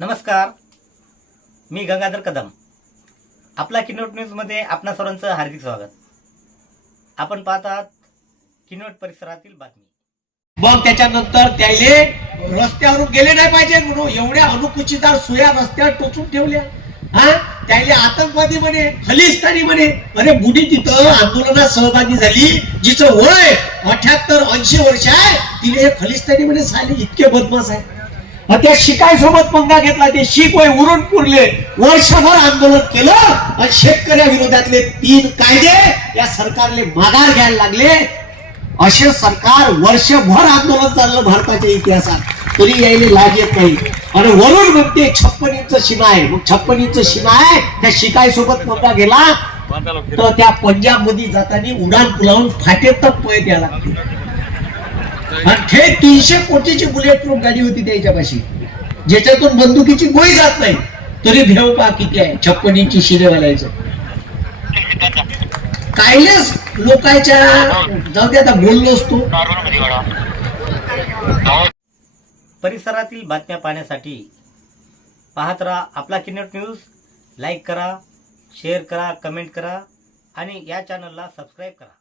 नमस्कार. मी गंगाधर कदम. आपला किनोट न्यूजमध्ये आपणा सर्वांचं हार्दिक स्वागत. आपण पाहतात किनोट परिसरातील बातमी. मग त्याच्यानंतर त्याले रस्त्यावरून गेले नाही पाहिजे म्हणून एवढ्या अनुकुचीदार सुया रस्त्यावर टोचून ठेवल्या. हा? त्याले आतंकवादी म्हणे खलिस्तानी म्हणे. अरे बुडी तिथं आंदोलनात सहभागी झाली जिचं वय अठ्याहत्तर ऐंशी वर्ष आहे तिने हे खलिस्तानी म्हणे साली इतके बदमाश आहे मग त्या शिकाय सोबत पंगा घेतला ते शीख वय उरून पुरले. वर्षभर आंदोलन केलं आणि शेतकऱ्या विरोधातले तीन कायदे या सरकारले माघार घ्यायला लागले. असे सरकार वर्षभर आंदोलन चाललं भारताच्या इतिहासात. तरी यायला लाज येत नाही आणि वरून म्हणते छप्पन इंच सीमा आहे. मग छप्पन इंच सीमा आहे. त्या शिकाय सोबत पंगा गेला. तर त्या पंजाबमध्ये जाताना उडान पुलावून फाटे तप्प पळत यायला लागते आणि हे तीनशे कोटीची बुलेट प्रूफ गाडी होती त्याच्यापाशी. ज्याच्यातून बंदुकीची गोळी जात नाही. तरी भेव पा किती आहे. छप्पन इंची शिरेवाल्याचं कायलेच लोकांच्या जाऊ दे आता बोललो असतो परिसरातील बातम्या पाहण्यासाठी पाहत राहा आपला किनट न्यूज. लाईक करा शेअर करा कमेंट करा आणि या चॅनलला सबस्क्राईब करा.